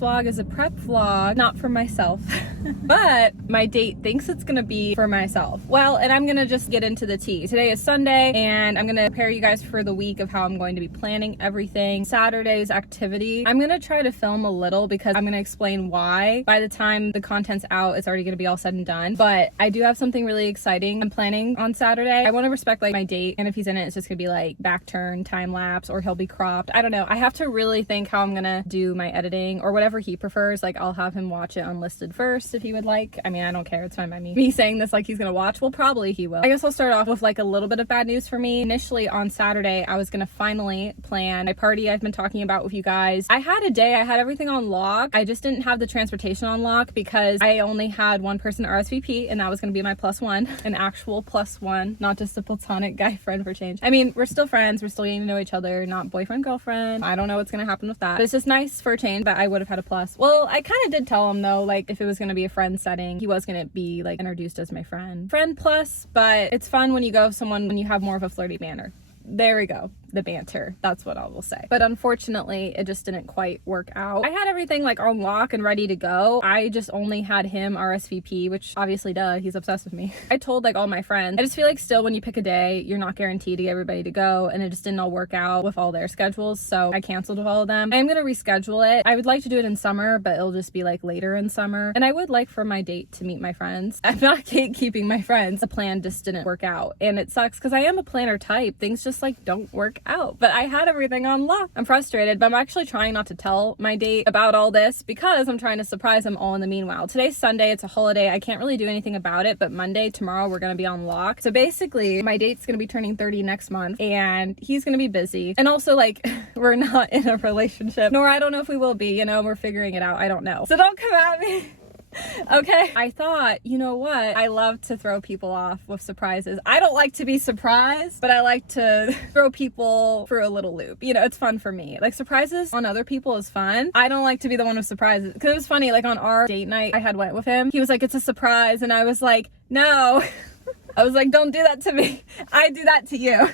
vlog is a prep vlog, not for myself. But my date thinks it's gonna be for myself. Well, and I'm gonna just get into the tea. Today is Sunday, and I'm gonna prepare you guys for the week of how I'm going to be planning everything. Saturday's activity, I'm gonna try to film a little because I'm gonna explain why. By the time the content's out, it's already gonna be all said and done. But I do have something really exciting I'm planning on Saturday. I wanna respect like my date, and if he's in it, it's just gonna be like back turn, time lapse, or he'll be cropped. I don't know. I have to really think how I'm gonna do my editing or whatever he prefers. Like I'll have him watch it unlisted first if he would like. I mean, I don't care, it's fine by me. Me saying this like he's gonna watch, well, probably he will. I guess I'll start off with like a little bit of bad news for me. Initially on Saturday, I was gonna finally plan my party I've been talking about with you guys. I had a day, I had everything on lock. I just didn't have the transportation on lock because I only had one person RSVP, and that was gonna be my +1, an actual +1, not just a platonic guy friend for change. I mean, we're still friends, we're still getting to know each other, not boyfriend, girlfriend. I don't know what's gonna happen with that, but it's just nice for a change that I would have had a plus. Well, I kind of did tell him though, like if it was gonna be a friend setting, he was gonna be like introduced as my friend plus, but it's fun when you go with someone when you have more of a flirty manner. There we go, the banter, that's what I will say. But unfortunately, it just didn't quite work out. I had everything like on lock and ready to go. I just only had him RSVP, which obviously duh, he's obsessed with me. I told like all my friends. I just feel like still when you pick a day, you're not guaranteed to get everybody to go, and it just didn't all work out with all their schedules, so I canceled with all of them. I'm gonna reschedule it. I would like to do it in summer, but it'll just be like later in summer, and I would like for my date to meet my friends. I'm not gatekeeping my friends. The plan just didn't work out, and it sucks because I am a planner type. Things just like don't work out, but I had everything on lock. I'm frustrated, but I'm actually trying not to tell my date about all this because I'm trying to surprise him all in the meanwhile. Today's Sunday, it's a holiday. I can't really do anything about it, but Monday, tomorrow, we're gonna be on lock. So basically, my date's gonna be turning 30 next month, and he's gonna be busy. And also, like, we're not in a relationship, nor I don't know if we will be, you know, we're figuring it out. I don't know. So don't come at me. Okay, I thought, you know what, I love to throw people off with surprises. I don't like to be surprised, but I like to throw people through a little loop. You know, it's fun for me. Like surprises on other people is fun. I don't like to be the one with surprises, because it was funny, like on our date night I had went with him, he was like, it's a surprise, and I was like, no. I was like, don't do that to me. I do that to you.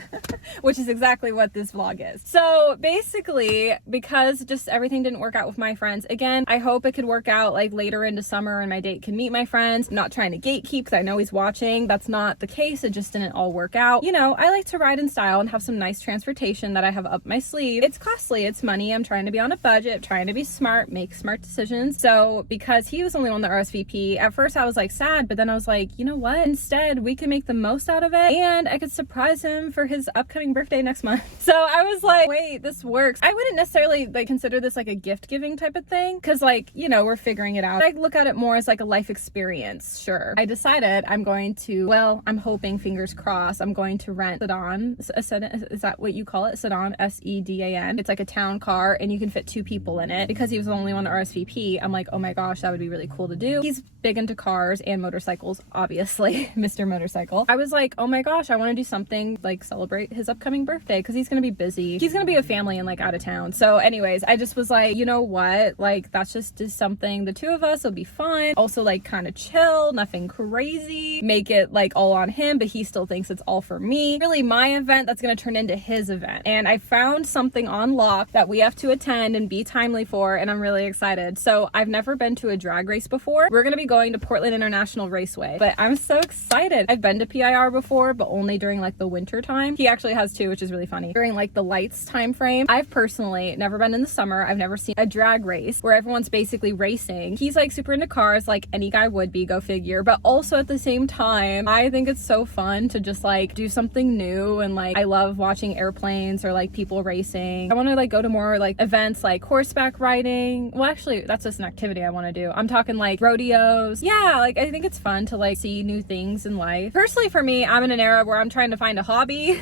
Which is exactly what this vlog is. So basically, because just everything didn't work out with my friends, again, I hope it could work out like later into summer and my date can meet my friends. I'm not trying to gatekeep because I know he's watching. That's not the case. It just didn't all work out. You know, I like to ride in style and have some nice transportation that I have up my sleeve. It's costly. It's money. I'm trying to be on a budget, trying to be smart, make smart decisions. So because he was only on the RSVP, at first I was like sad, but then I was like, you know what? Instead, we can make the most out of it, and I could surprise him for his upcoming birthday next month. So I was like, wait, this works. I wouldn't necessarily like consider this like a gift giving type of thing, because like, you know, we're figuring it out. I look at it more as like a life experience. Sure, I decided I'm going to, well, I'm hoping, fingers crossed, I'm going to rent sedan. Is that what you call it? Sedan, S-E-D-A-N. It's like a town car, and you can fit 2 people in it. Because he was the only one to RSVP, I'm like, oh my gosh, that would be really cool to do. He's big into cars and motorcycles, obviously. Mr. Motorcycle. I was like, oh my gosh, I want to do something like celebrate his upcoming birthday, because he's gonna be busy. He's gonna be with family and like out of town. So anyways, I just was like, you know what, like that's just something, the 2 of us, will be fun. Also like kind of chill, nothing crazy, make it like all on him, but he still thinks it's all for me. Really my event that's gonna turn into his event. And I found something on lock that we have to attend and be timely for, and I'm really excited. So I've never been to a drag race before. We're gonna be going to Portland International Raceway, but I'm so excited. I've been to PIR before, but only during like the winter time. He actually has too, which is really funny. During like the lights time frame. I've personally never been in the summer. I've never seen a drag race where everyone's basically racing. He's like super into cars, like any guy would be, go figure. But also at the same time, I think it's so fun to just like do something new, and like I love watching airplanes or like people racing. I want to like go to more like events like horseback riding. Well, actually that's just an activity I want to do. I'm talking like rodeos. Yeah, like I think it's fun to like see new things in life. Personally for me, I'm in an era where I'm trying to find a hobby,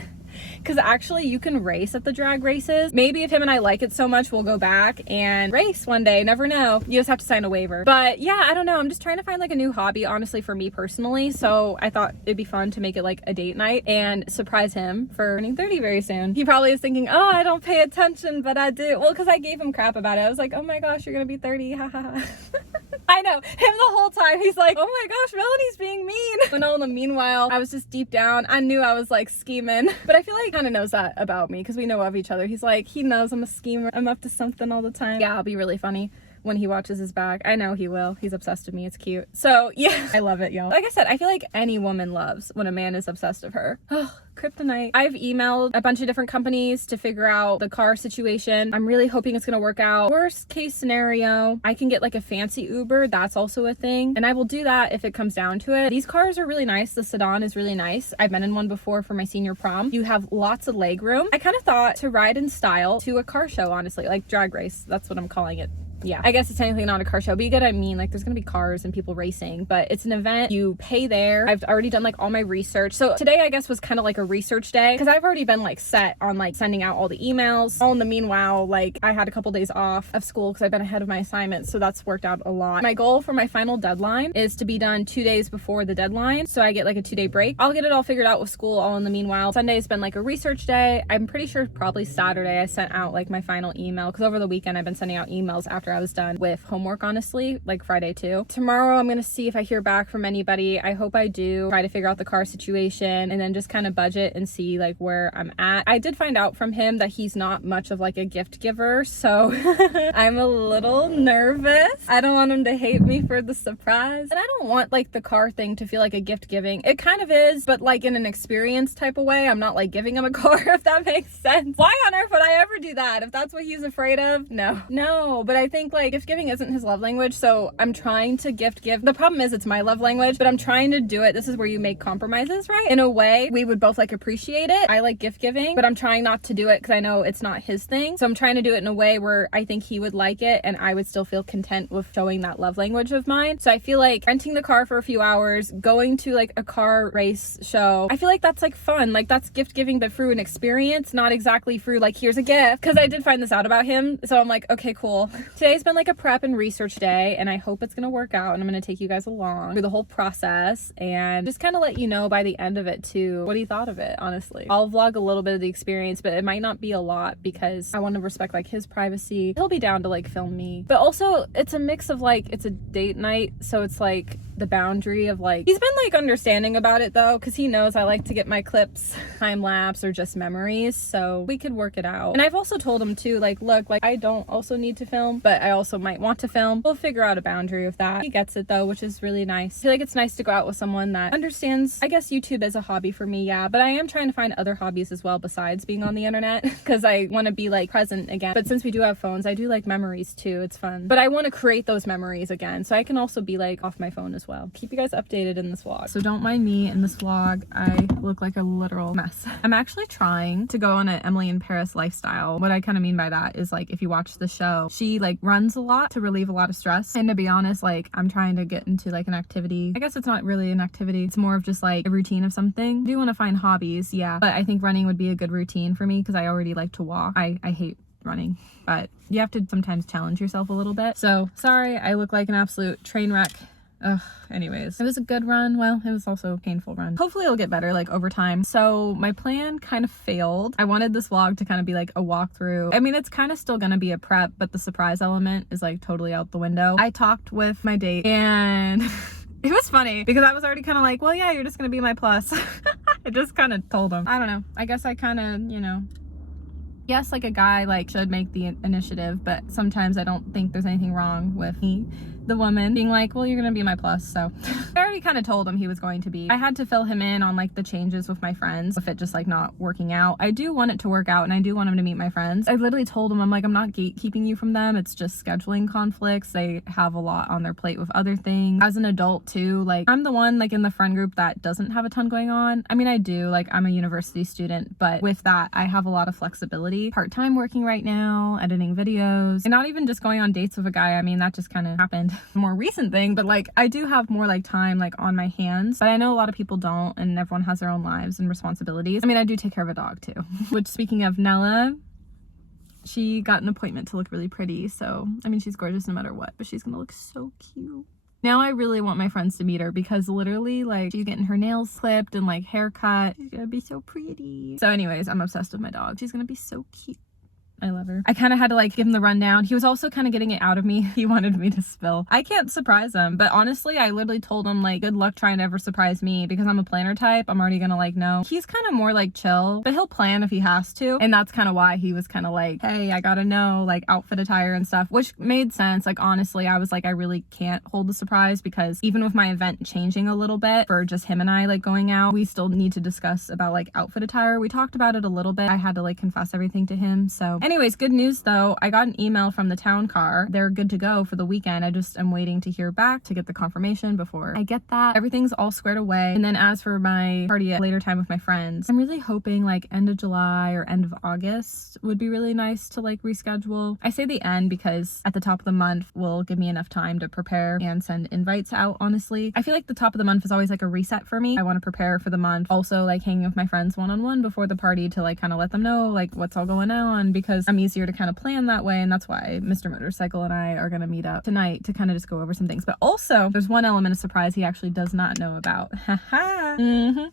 because actually you can race at the drag races. Maybe if him and I like it so much, we'll go back and race one day. Never know. You just have to sign a waiver. But yeah, I don't know. I'm just trying to find like a new hobby, honestly, for me personally. So I thought it'd be fun to make it like a date night and surprise him for turning 30 very soon. He probably is thinking, oh, I don't pay attention, but I do. Well, because I gave him crap about it. I was like, oh my gosh, you're gonna be 30. Ha ha ha. I know, him the whole time, he's like, oh my gosh, Melanie's being mean. But no, in the meanwhile, I was just deep down, I knew I was like scheming. But I feel like he kind of knows that about me because we know of each other. He's like, he knows I'm a schemer. I'm up to something all the time. Yeah, I'll be really funny. when he watches his back. I know he will. He's obsessed with me. It's cute. So yeah, I love it, y'all. Like I said, I feel like any woman loves when a man is obsessed with her. Oh, kryptonite. I've emailed a bunch of different companies to figure out the car situation. I'm really hoping it's gonna work out. Worst case scenario, I can get like a fancy Uber. That's also a thing. And I will do that if it comes down to it. These cars are really nice. The sedan is really nice. I've been in one before for my senior prom. You have lots of leg room. I kind of thought to ride in style to a car show, honestly, like drag race. That's what I'm calling it. Yeah, I guess it's technically not a car show, but you get what I mean. Like, there's gonna be cars and people racing, but it's an event. You pay there. I've already done like all my research. So today, I guess, was kind of like a research day because I've already been like set on like sending out all the emails. All in the meanwhile, like I had a couple days off of school because I've been ahead of my assignments, so that's worked out a lot. My goal for my final deadline is to be done 2 days before the deadline, so I get like a 2-day break. I'll get it all figured out with school all in the meanwhile. Sunday's been like a research day. I'm pretty sure probably Saturday I sent out like my final email because over the weekend I've been sending out emails after I was done with homework, honestly, like Friday too. Tomorrow I'm gonna see if I hear back from anybody. I hope I do. Try to figure out the car situation and then just kind of budget and see like where I'm at. I did find out from him that he's not much of like a gift giver, so I'm a little nervous. I don't want him to hate me for the surprise, and I don't want like the car thing to feel like a gift giving. It kind of is, but like in an experience type of way. I'm not like giving him a car, if that makes sense. Why on earth would I ever do that if that's what he's afraid of? No, but I think like gift giving isn't his love language, so I'm trying to gift give. The problem is it's my love language, but I'm trying to do it. This is where you make compromises, right? In a way we would both like appreciate it. I like gift giving, but I'm trying not to do it because I know it's not his thing, so I'm trying to do it in a way where I think he would like it and I would still feel content with showing that love language of mine. So I feel like renting the car for a few hours, going to like a car race show, I feel like that's like fun. Like that's gift giving, but through an experience, not exactly through like here's a gift, because I did find this out about him, so I'm like, okay, cool. Today's been like a prep and research day, and I hope it's gonna work out, and I'm gonna take you guys along through the whole process and just kind of let you know by the end of it too what he thought of it. Honestly, I'll vlog a little bit of the experience, but it might not be a lot because I want to respect like his privacy. He'll be down to like film me, but also it's a mix of like it's a date night, so it's like the boundary of like he's been like understanding about it though, because he knows I like to get my clips time lapse or just memories, so we could work it out. And I've also told him too, like, look, like I don't also need to film, but I also might want to film. We'll figure out a boundary of that. He gets it though, which is really nice. I feel like it's nice to go out with someone that understands. I guess YouTube is a hobby for me, yeah, but I am trying to find other hobbies as well besides being on the internet because I want to be like present again. But since we do have phones, I do like memories too. It's fun, but I want to create those memories again, so I can also be like off my phone as well. Keep you guys updated in this vlog. So don't mind me in this vlog. I look like a literal mess. I'm actually trying to go on an Emily in Paris lifestyle. What I kind of mean by that is like if you watch the show, she like runs a lot to relieve a lot of stress, and to be honest, like I'm trying to get into like an activity. I guess it's not really an activity, it's more of just like a routine of something. I do want to find hobbies, yeah, but I think running would be a good routine for me because I already like to walk. I hate running, but you have to sometimes challenge yourself a little bit. So sorry I look like an absolute train wreck. Ugh, anyways, it was a good run. Well, it was also a painful run. Hopefully it'll get better like over time. So my plan kind of failed. I wanted this vlog to kind of be like a walkthrough. I mean, it's kind of still gonna be a prep, but the surprise element is like totally out the window. I talked with my date and it was funny because I was already kind of like, well, yeah, you're just gonna be my plus. I just kind of told him. I don't know. I guess I kind of, you know, yes, like a guy like should make the initiative, but sometimes I don't think there's anything wrong with me, the woman, being like, well, you're gonna be my plus. So I already kind of told him he was going to be. I had to fill him in on like the changes with my friends if it just like not working out. I do want it to work out and I do want him to meet my friends. I literally told him, I'm like, I'm not gatekeeping you from them. It's just scheduling conflicts. They have a lot on their plate with other things. As an adult too, like I'm the one like in the friend group that doesn't have a ton going on. I mean, I do, like I'm a university student, but with that I have a lot of flexibility. Part-time working right now, editing videos, and not even just going on dates with a guy. I mean, that just kind of happened. A more recent thing, but like I do have more like time like on my hands, but I know a lot of people don't, and everyone has their own lives and responsibilities. I mean, I do take care of a dog too. Which, speaking of Nella, she got an appointment to look really pretty, so I mean, she's gorgeous no matter what, but she's gonna look so cute. Now I really want my friends to meet her because literally like she's getting her nails clipped and like haircut. She's gonna be so pretty. So anyways, I'm obsessed with my dog. She's gonna be so cute. I love her. I kind of had to like give him the rundown. He was also kind of getting it out of me. He wanted me to spill. I can't surprise him, but honestly, I literally told him like, good luck trying to ever surprise me because I'm a planner type. I'm already gonna like know. He's kind of more like chill, but he'll plan if he has to. And that's kind of why he was kind of like, hey, I gotta know like outfit attire and stuff, which made sense. Like honestly, I was like, I really can't hold the surprise because even with my event changing a little bit for just him and I like going out, we still need to discuss about like outfit attire. We talked about it a little bit. I had to like confess everything to him. So anyways, good news though. I got an email from the town car. They're good to go for the weekend. I just am waiting to hear back to get the confirmation before I get that. Everything's all squared away. And then as for my party at later time with my friends, I'm really hoping like end of July or end of August would be really nice to like reschedule. I say the end because at the top of the month will give me enough time to prepare and send invites out, honestly. I feel like the top of the month is always like a reset for me. I want to prepare for the month. Also like hanging with my friends one-on-one before the party to like kind of let them know like what's all going on because I'm easier to kind of plan that way. And that's why Mr. Motorcycle and I are going to meet up tonight to kind of just go over some things. But also there's one element of surprise he actually does not know about. Haha.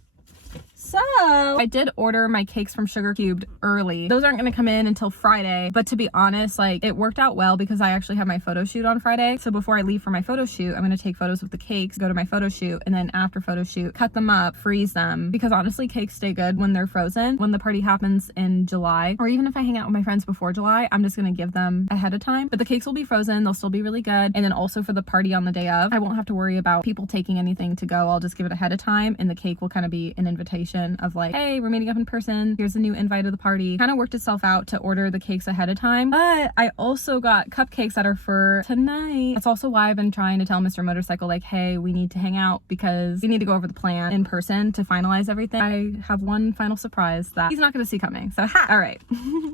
So I did order my cakes from Sugar Cubed early. Those aren't going to come in until Friday, but to be honest, like it worked out well because I actually have my photo shoot on Friday. So before I leave for my photo shoot, I'm going to take photos with the cakes, go to my photo shoot, and then after photo shoot, cut them up, freeze them, because honestly, cakes stay good when they're frozen. When the party happens in July, or even if I hang out with my friends before July, I'm just going to give them ahead of time. But the cakes will be frozen. They'll still be really good. And then also for the party on the day of, I won't have to worry about people taking anything to go. I'll just give it ahead of time, and the cake will kind of be an invitation of like, hey, we're meeting up in person. Here's a new invite to the party. Kind of worked itself out to order the cakes ahead of time. But I also got cupcakes that are for tonight. That's also why I've been trying to tell Mr. Motorcycle like, hey, we need to hang out because we need to go over the plan in person to finalize everything. I have one final surprise that he's not going to see coming. So, all right.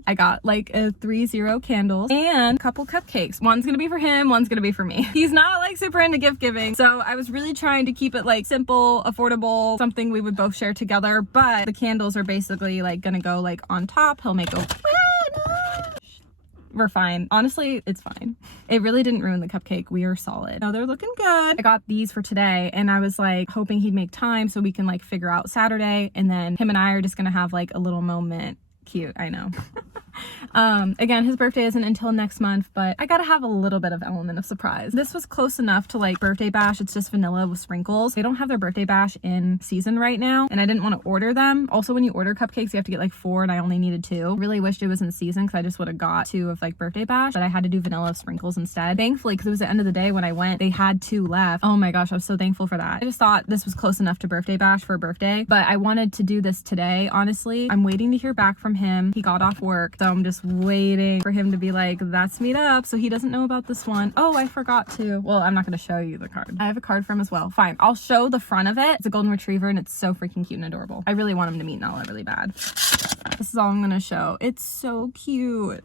I got like a 3-0 candles and a couple cupcakes. One's going to be for him. One's going to be for me. He's not like super into gift giving. So I was really trying to keep it like simple, affordable, something we would both share together. But the candles are basically like gonna go like on top. He'll make a we're fine. Honestly, it's fine. It really didn't ruin the cupcake. We are solid. No, they're looking good. I got these for today and I was like hoping he'd make time so we can like figure out Saturday, and then him and I are just gonna have like a little moment. Cute, I know. Again, his birthday isn't until next month, but I gotta have a little bit of element of surprise. This was close enough to like birthday bash. It's just vanilla with sprinkles. They don't have their birthday bash in season right now, and I didn't want to order them. Also, when you order cupcakes, you have to get like 4, and I only needed 2. Really wished it was in season because I just would have got 2 of like birthday bash, but I had to do vanilla with sprinkles instead. Thankfully, because it was the end of the day when I went, they had 2 left. Oh my gosh, I was so thankful for that. I just thought this was close enough to birthday bash for a birthday, but I wanted to do this today. Honestly, I'm waiting to hear back from him. He got off work, so I'm just waiting for him to be like, that's meet up. So he doesn't know about this one. Oh, I forgot to. Well, I'm not going to show you the card. I have a card for him as well. Fine. I'll show the front of it. It's a golden retriever and it's so freaking cute and adorable. I really want him to meet Nala really bad. This is all I'm going to show. It's so cute.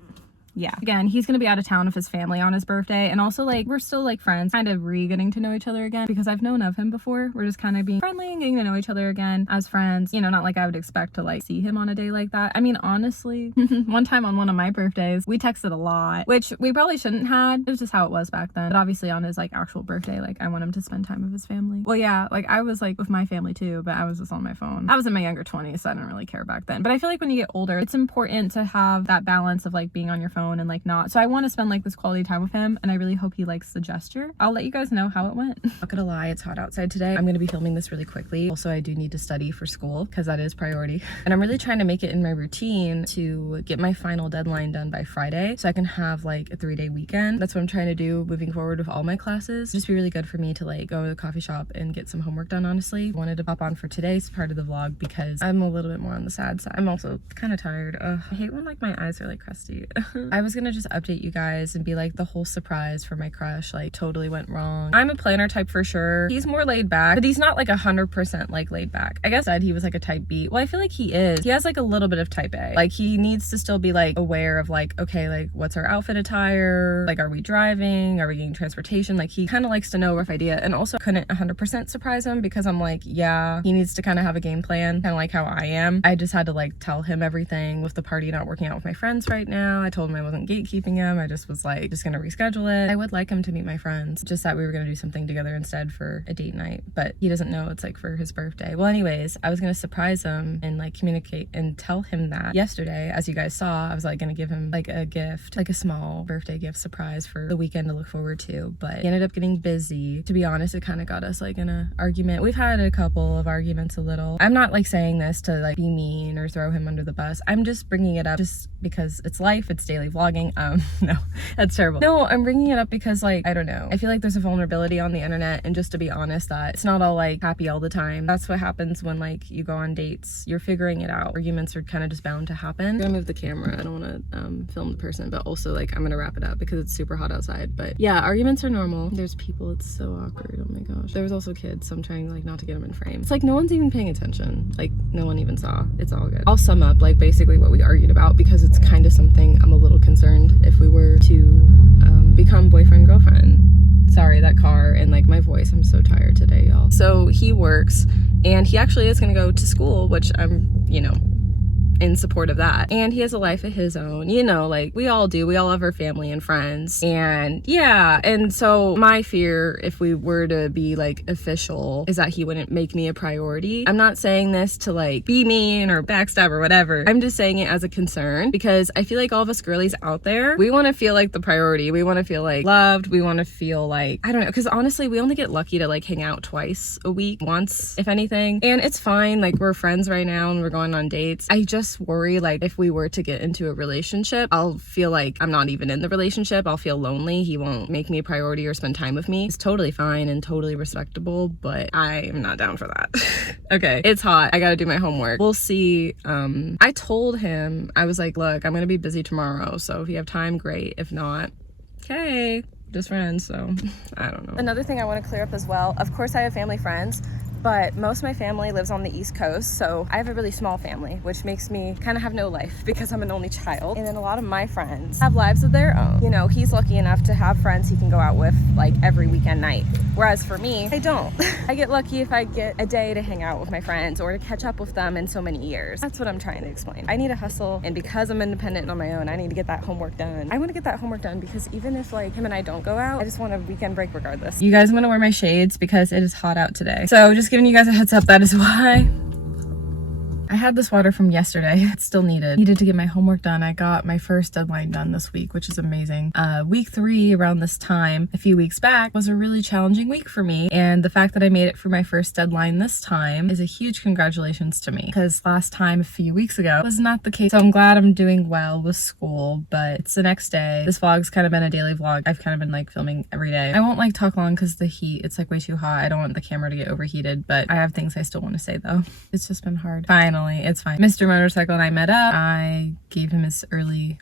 Yeah. Again, he's gonna be out of town with his family on his birthday, and also like we're still like friends, kind of getting to know each other again because I've known of him before. We're just kind of being friendly and getting to know each other again as friends. You know, not like I would expect to like see him on a day like that. I mean, honestly, one time on one of my birthdays, we texted a lot, which we probably shouldn't have. It was just how it was back then. But obviously on his like actual birthday, like I want him to spend time with his family. Well, yeah, like I was like with my family too, but I was just on my phone. I was in my younger 20s, so I didn't really care back then. But I feel like when you get older, it's important to have that balance of like being on your phone and like not. So I want to spend like this quality time with him, and I really hope he likes the gesture. I'll let you guys know how it went. Not gonna lie, it's hot outside today. I'm gonna be filming this really quickly. Also, I do need to study for school because that is priority. And I'm really trying to make it in my routine to get my final deadline done by Friday so I can have like a 3-day weekend. That's what I'm trying to do moving forward with all my classes. It'd just be really good for me to like go to the coffee shop and get some homework done, honestly. I wanted to pop on for today's part of the vlog because I'm a little bit more on the sad side. I'm also kind of tired. I hate when like my eyes are like crusty. I was gonna just update you guys and be like, the whole surprise for my crush like totally went wrong. I'm a planner type for sure. He's more laid back, but he's not like 100% like laid back. I guess he was like a type B. Well, I feel like he is. He has like a little bit of type A. Like he needs to still be like aware of like, okay, like what's our outfit attire? Like, are we driving? Are we getting transportation? Like he kind of likes to know a rough idea, and also couldn't 100% surprise him because I'm like, yeah, he needs to kind of have a game plan, kind of like how I am. I just had to like tell him everything with the party not working out with my friends right now. I told him I I wasn't gatekeeping him. I just was like, just gonna reschedule it. I would like him to meet my friends, just that we were gonna do something together instead for a date night, but he doesn't know it's like for his birthday. Well, anyways, I was gonna surprise him and like communicate and tell him that yesterday. As you guys saw, I was like gonna give him like a gift, like a small birthday gift surprise for the weekend to look forward to, but he ended up getting busy. To be honest, it kind of got us like in a argument. We've had a couple of arguments a little. I'm not like saying this to like be mean or throw him under the bus. I'm just bringing it up just because it's life, it's daily vlogging. No, that's terrible. No, I'm bringing it up because like, I don't know. I feel like there's a vulnerability on the internet, and just to be honest, that it's not all like happy all the time. That's what happens when like you go on dates. You're figuring it out. Arguments are kind of just bound to happen. I'm gonna move the camera. I don't want to film the person, but also like I'm gonna wrap it up because it's super hot outside. But yeah, arguments are normal. There's people, it's so awkward. Oh my gosh. There was also kids, so I'm trying like not to get them in frame. It's like no one's even paying attention. Like no one even saw. It's all good. I'll sum up like basically what we argued about, because it's kind of something I'm a little concerned if we were to become boyfriend girlfriend. Sorry, that car and like my voice, I'm so tired today, y'all. So he works, and he actually is gonna go to school, which I'm, you know, in support of that. And he has a life of his own, you know, like we all do. We all have our family and friends. And yeah, and so my fear, if we were to be like official, is that he wouldn't make me a priority. I'm not saying this to like be mean or backstab or whatever. I'm just saying it as a concern, because I feel like all of us girlies out there, we want to feel like the priority. We want to feel like loved. We want to feel like, I don't know, because honestly, we only get lucky to like hang out twice a week, once, if anything. And it's fine. Like we're friends right now and we're going on dates. I just worry like if we were to get into a relationship, I'll feel like I'm not even in the relationship. I'll feel lonely. He won't make me a priority or spend time with me. It's totally fine and totally respectable, but I am not down for that. Okay, it's hot. I gotta do my homework. We'll see. I told him, I was like, look, I'm gonna be busy tomorrow, so if you have time, great. If not, okay, just friends. So I don't know. Another thing I want to clear up as well, of course I have family friends, but most of my family lives on the East Coast, so I have a really small family, which makes me kind of have no life because I'm an only child. And then a lot of my friends have lives of their own. You know, he's lucky enough to have friends he can go out with like every weekend night, whereas for me, I don't. I get lucky if I get a day to hang out with my friends or to catch up with them in so many years. That's what I'm trying to explain. I need a hustle, and because I'm independent and on my own, I need to get that homework done. I want to get that homework done because even if like him and I don't go out, I just want a weekend break regardless. You guys, I'm gonna wear my shades because it is hot out today. So just giving you guys a heads up, that is why. I had this water from yesterday. It's still needed to get my homework done. I got my first deadline done this week, which is amazing. Week 3 around this time, a few weeks back, was a really challenging week for me. And the fact that I made it for my first deadline this time is a huge congratulations to me, because last time, a few weeks ago, was not the case. So I'm glad I'm doing well with school, but it's the next day. This vlog's kind of been a daily vlog. I've kind of been like filming every day. I won't like talk long because the heat, it's like way too hot. I don't want the camera to get overheated, but I have things I still want to say though. It's just been hard. Finally, it's fine. Mr. Motorcycle and I met up. I gave him his early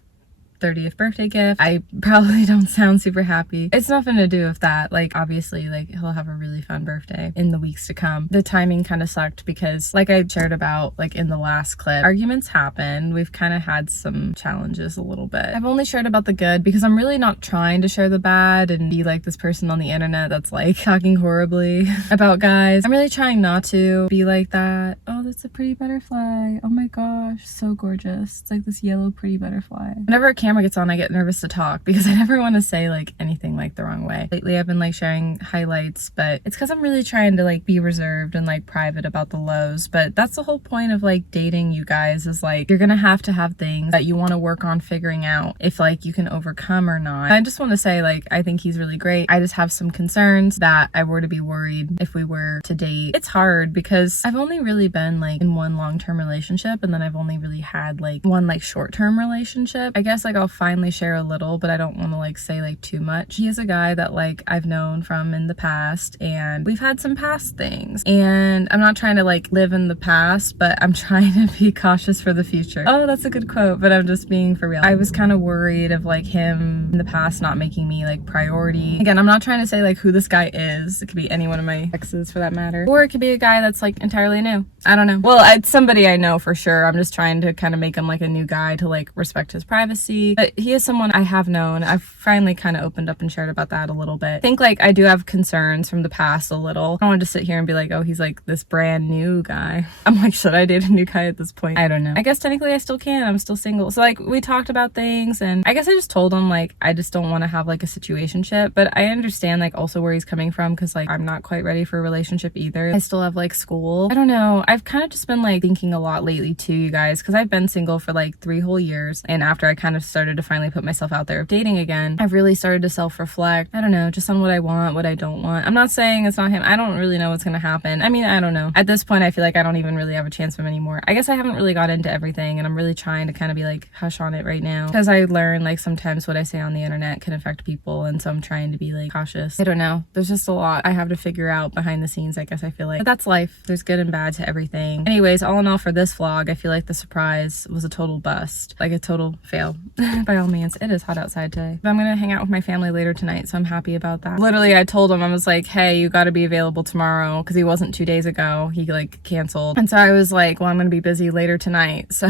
30th birthday gift. I probably don't sound super happy. It's nothing to do with that. Like obviously like he'll have a really fun birthday in the weeks to come. The timing kind of sucked because like I shared about like in the last clip, arguments happen. We've kind of had some challenges a little bit. I've only shared about the good because I'm really not trying to share the bad and be like this person on the internet that's like talking horribly about guys. I'm really trying not to be like that. Oh, that's a pretty butterfly. Oh my gosh, so gorgeous. It's like this yellow pretty butterfly. Whenever a camera gets on, I get nervous to talk because I never want to say like anything like the wrong way. Lately I've been like sharing highlights, but it's because I'm really trying to like be reserved and like private about the lows. But that's the whole point of like dating, you guys, is like you're gonna have to have things that you want to work on figuring out if like you can overcome or not. I just want to say like I think he's really great. I just have some concerns that I were to be worried if we were to date. It's hard because I've only really been like in one long-term relationship, and then I've only really had like one like short-term relationship. I guess like I'll finally share a little, but I don't want to like say like too much. He is a guy that like I've known from in the past, and we've had some past things, and I'm not trying to like live in the past, but I'm trying to be cautious for the future. Oh, that's a good quote, but I'm just being for real. I was kind of worried of like him in the past not making me like priority. Again, I'm not trying to say like who this guy is. It could be any one of my exes for that matter, or it could be a guy that's like entirely new. I don't know. Well, it's somebody I know for sure. I'm just trying to kind of make him like a new guy to like respect his privacy be, but he is someone I have known. I've finally kind of opened up and shared about that a little bit. I think like I do have concerns from the past a little. I don't want to sit here and be like, oh, he's like this brand new guy. I'm like, should I date a new guy at this point? I don't know. I guess technically I still can. I'm still single. So like we talked about things, and I guess I just told him like I just don't want to have like a situationship, but I understand like also where he's coming from, because like I'm not quite ready for a relationship either. I still have like school. I don't know. I've kind of just been like thinking a lot lately too, you guys, because I've been single for like 3 whole years, and after I kind of started to finally put myself out there of dating again, I've really started to self-reflect. I don't know, just on what I want, what I don't want. I'm not saying it's not him. I don't really know what's gonna happen. I mean, I don't know. At this point, I feel like I don't even really have a chance with him anymore. I guess I haven't really got into everything, and I'm really trying to kind of be like hush on it right now, because I learn like sometimes what I say on the internet can affect people, and so I'm trying to be like cautious. I don't know. There's just a lot I have to figure out behind the scenes, I guess I feel like. But that's life. There's good and bad to everything. Anyways, all in all for this vlog, I feel like the surprise was a total bust. Like a total fail. By all means. It is hot outside today. But I'm gonna hang out with my family later tonight, so I'm happy about that. Literally, I told him, I was like, hey, you gotta be available tomorrow, because he wasn't 2 days ago. He like canceled. And so I was like, well, I'm gonna be busy later tonight. So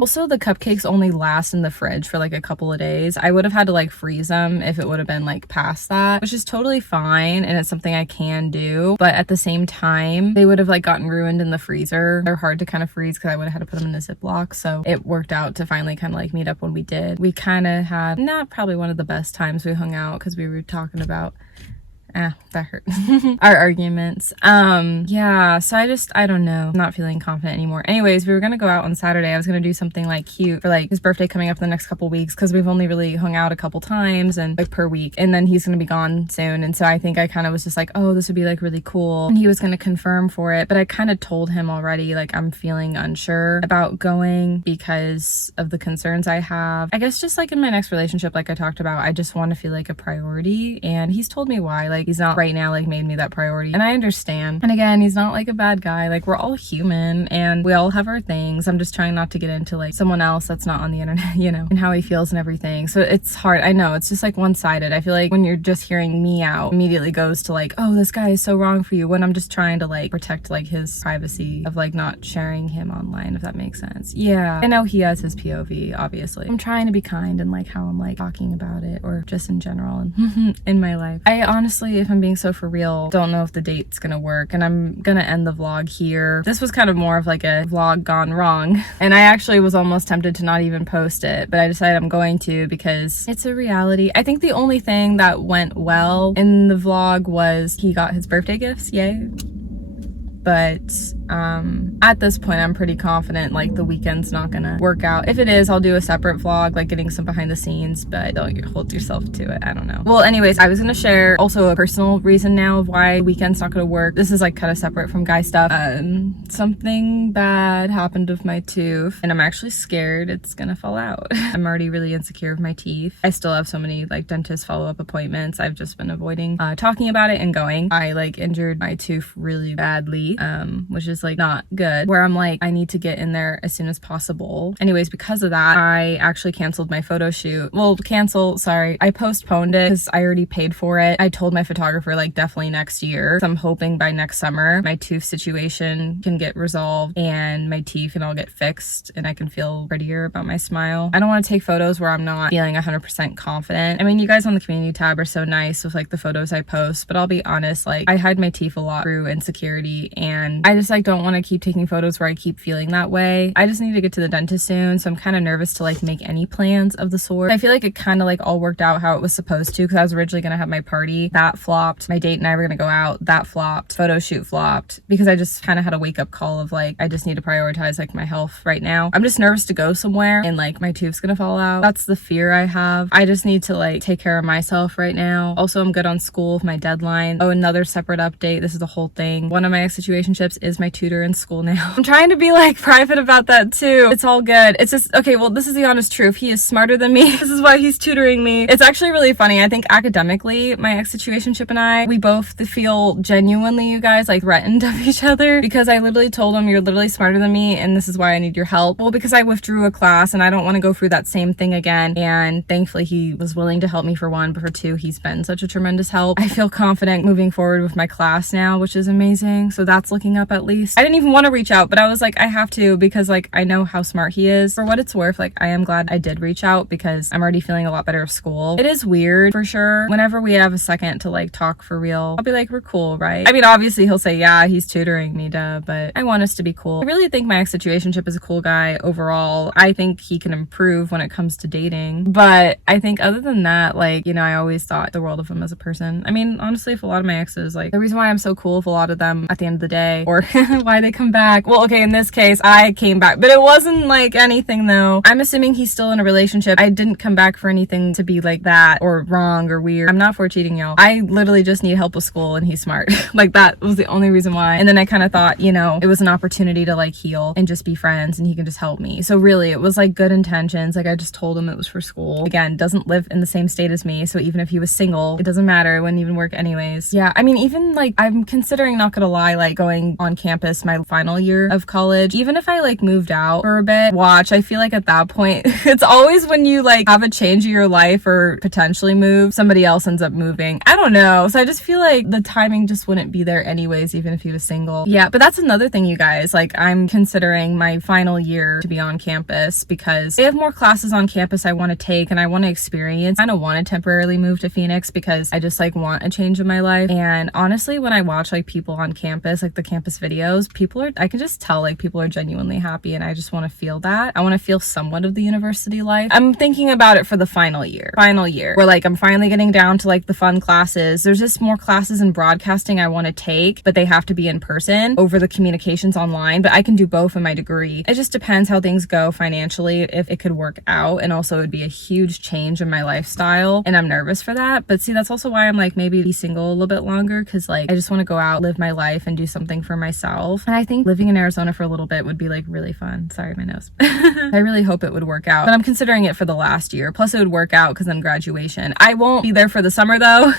also the cupcakes only last in the fridge for like a couple of days. I would have had to like freeze them if it would have been like past that, which is totally fine, and it's something I can do, but at the same time they would have like gotten ruined in the freezer. They're hard to kind of freeze because I would have had to put them in a Ziploc, so it worked out to finally kind of like meet up when we did. We kind of had not probably one of the best times we hung out, because we were talking about that hurt. Our arguments. Yeah, so I don't know. I'm not feeling confident anymore. Anyways, we were gonna go out on Saturday. I was gonna do something like cute for like his birthday coming up in the next couple weeks, because we've only really hung out a couple times and like per week, and then he's gonna be gone soon, and so I think I kind of was just like, oh, this would be like really cool, and he was gonna confirm for it, but I kind of told him already like I'm feeling unsure about going because of the concerns I have. I guess just like in my next relationship, like I talked about, I just want to feel like a priority, and he's told me why. Like he's not right now like made me that priority, and I understand. And again, he's not like a bad guy. Like we're all human and we all have our things. I'm just trying not to get into like someone else that's not on the internet, you know, and how he feels and everything. So it's hard. I know it's just like one-sided. I feel like when you're just hearing me out, immediately goes to like, oh, this guy is so wrong for you, when I'm just trying to like protect like his privacy of like not sharing him online, if that makes sense. Yeah, I know he has his POV, obviously. I'm trying to be kind in like how I'm like talking about it, or just in general and in my life. I honestly, if I'm being so for real, don't know if the date's gonna work, and I'm gonna end the vlog here. This was kind of more of like a vlog gone wrong, and I actually was almost tempted to not even post it, but I decided I'm going to, because it's a reality. I think the only thing that went well in the vlog was he got his birthday gifts, yay. But at this point I'm pretty confident like the weekend's not gonna work out. If it is, I'll do a separate vlog like getting some behind the scenes, but don't hold yourself to it. I don't know. Well, anyways, I was gonna share also a personal reason now of why weekend's not gonna work. This is like kind of separate from guy stuff. Something bad happened with my tooth, and I'm actually scared it's gonna fall out. I'm already really insecure of my teeth. I still have so many like dentist follow-up appointments. I've just been avoiding talking about it and going. I like injured my tooth really badly, which is like not good, where I'm like, I need to get in there as soon as possible. Anyways, because of that, I actually canceled my photo shoot. Well, sorry. I postponed it because I already paid for it. I told my photographer like definitely next year. So I'm hoping by next summer, my tooth situation can get resolved and my teeth can all get fixed and I can feel prettier about my smile. I don't want to take photos where I'm not feeling 100% confident. I mean, you guys on the community tab are so nice with like the photos I post, but I'll be honest, like I hide my teeth a lot through insecurity, and I just like don't want to keep taking photos where I keep feeling that way. I just need to get to the dentist soon, so I'm kind of nervous to like make any plans of the sort. I feel like it kind of like all worked out how it was supposed to, because I was originally gonna have my party. That flopped. My date and I were gonna go out. That flopped. Photo shoot flopped, because I just kind of had a wake-up call of like I just need to prioritize like my health right now. I'm just nervous to go somewhere and like my tooth's gonna fall out. That's the fear I have. I just need to like take care of myself right now. Also, I'm good on school with my deadline. Oh, another separate update. This is the whole thing. One of my ex-situationships is my tutor in school now. I'm trying to be like private about that too. It's all good. It's just, okay, well, this is the honest truth. He is smarter than me. This is why he's tutoring me. It's actually really funny. I think academically, my ex-situationship and I, we both feel genuinely, you guys, like threatened of each other, because I literally told him, you're literally smarter than me and this is why I need your help. Well, because I withdrew a class and I don't want to go through that same thing again. And thankfully he was willing to help me for one, but for two, he's been such a tremendous help. I feel confident moving forward with my class now, which is amazing. So that's stats looking up at least. I didn't even want to reach out, but I was like, I have to, because like I know how smart he is. For what it's worth, like I am glad I did reach out because I'm already feeling a lot better of school. It is weird for sure. Whenever we have a second to like talk for real, I'll be like, we're cool, right? I mean, obviously he'll say, yeah, he's tutoring me, duh, but I want us to be cool. I really think my ex-situationship is a cool guy overall. I think he can improve when it comes to dating, but I think other than that, like, you know, I always thought the world of him as a person. I mean, honestly, if a lot of my exes, like the reason why I'm so cool with a lot of them at the end of the day, or why they come back, well, okay, in this case I came back, but it wasn't like anything though. I'm assuming he's still in a relationship. I didn't come back for anything to be like that or wrong or weird. I'm not for cheating, y'all. I literally just need help with school and he's smart. Like that was the only reason why. And then I kind of thought, you know, it was an opportunity to like heal and just be friends and he can just help me. So really it was like good intentions. Like I just told him it was for school. Again, doesn't live in the same state as me, so even if he was single, it doesn't matter. It wouldn't even work anyways. Yeah, I mean, even like I'm considering, not gonna lie, like going on campus my final year of college. Even if I like moved out for a bit, watch, I feel like at that point it's always when you like have a change of your life or potentially move, somebody else ends up moving. I don't know, so I just feel like the timing just wouldn't be there anyways, even if he was single. Yeah, but that's another thing, you guys. Like I'm considering my final year to be on campus because they have more classes on campus I want to take and I want to experience. I don't want to temporarily move to Phoenix because I just like want a change in my life. And honestly, when I watch like people on campus, like the campus videos, I can just tell like people are genuinely happy, and I just want to feel that. I want to feel somewhat of the university life. I'm thinking about it for the final year where like I'm finally getting down to like the fun classes. There's just more classes in broadcasting I want to take, but they have to be in person over the communications online, but I can do both in my degree. It just depends how things go financially, if it could work out, and also it would be a huge change in my lifestyle, and I'm nervous for that. But see, that's also why I'm like maybe be single a little bit longer, because like I just want to go out, live my life, and do something for myself. And I think living in Arizona for a little bit would be like really fun. Sorry, my nose. I really hope it would work out, but I'm considering it for the last year. Plus it would work out because then graduation. I won't be there for the summer though.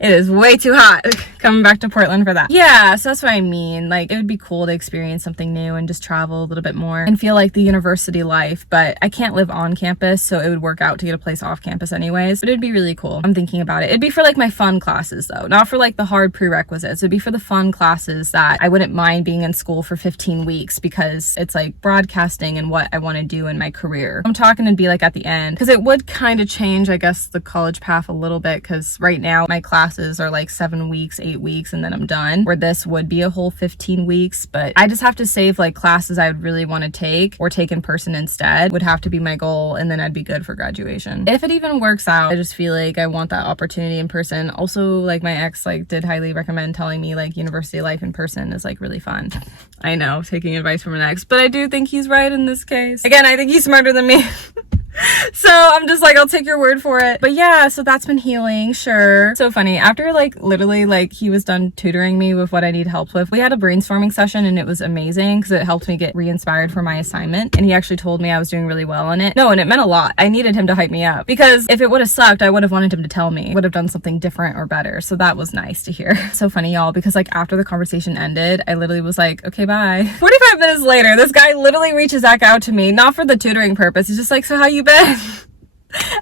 It is way too hot coming back to Portland for that. Yeah, so that's what I mean. Like it would be cool to experience something new and just travel a little bit more and feel like the university life, but I can't live on campus, so it would work out to get a place off campus anyways. But it'd be really cool. I'm thinking about it. It'd be for like my fun classes though, not for like the hard prerequisites. It'd be for the fun classes that I wouldn't mind being in school for 15 weeks because it's like broadcasting and what I want to do in my career. I'm talking to be like at the end, because it would kind of change, I guess, the college path a little bit, because right now my classes are like 7 weeks, 8 weeks, and then I'm done, where this would be a whole 15 weeks. But I just have to save like classes I would really want to take or take in person instead, would have to be my goal, and then I'd be good for graduation. If it even works out, I just feel like I want that opportunity in person. Also, like my ex like did highly recommend telling me like university life in person is like really fun. I know, taking advice from an ex, but I do think he's right in this case. Again, I think he's smarter than me. So I'm just like, I'll take your word for it. But yeah, so that's been healing, sure. So funny, after like literally like he was done tutoring me with what I need help with, we had a brainstorming session and it was amazing because it helped me get re-inspired for my assignment. And he actually told me I was doing really well on it. No, and it meant a lot. I needed him to hype me up, because if it would have sucked, I would have wanted him to tell me, would have done something different or better. So that was nice to hear. So funny, y'all, because like after the conversation ended, I literally was like, okay, bye. 45 minutes later, this guy literally reaches back out to me, not for the tutoring purpose. He's just like, so how you been?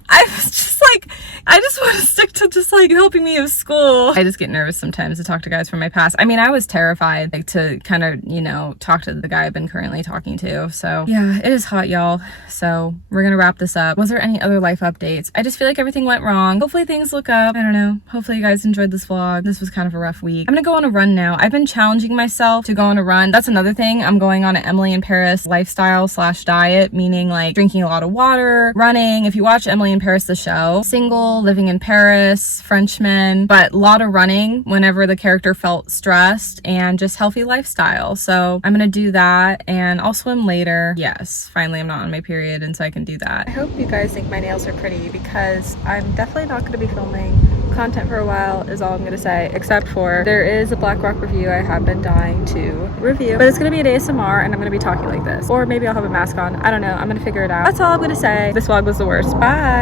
I was just like, I just want to stick to just like helping me with school. I just get nervous sometimes to talk to guys from my past. I mean, I was terrified like to kind of, you know, talk to the guy I've been currently talking to. So yeah, it is hot, y'all. So we're gonna wrap this up. Was there any other life updates? I just feel like everything went wrong. Hopefully things look up. I don't know. Hopefully you guys enjoyed this vlog. This was kind of a rough week. I'm gonna go on a run now. I've been challenging myself to go on a run. That's another thing. I'm going on an Emily in Paris lifestyle / diet, meaning like drinking a lot of water, running. If you watch Emily in Paris, the show, single, living in Paris, Frenchman, but a lot of running whenever the character felt stressed, and just healthy lifestyle. So I'm gonna do that, and I'll swim later. Yes, finally I'm not on my period, and so I can do that. I hope you guys think my nails are pretty, because I'm definitely not gonna be filming content for a while, is all I'm gonna say, except for there is a Black Rock review I have been dying to review, but it's gonna be an ASMR and I'm gonna be talking like this, or maybe I'll have a mask on. I don't know, I'm gonna figure it out. That's all I'm gonna say. This vlog was the worst. Bye.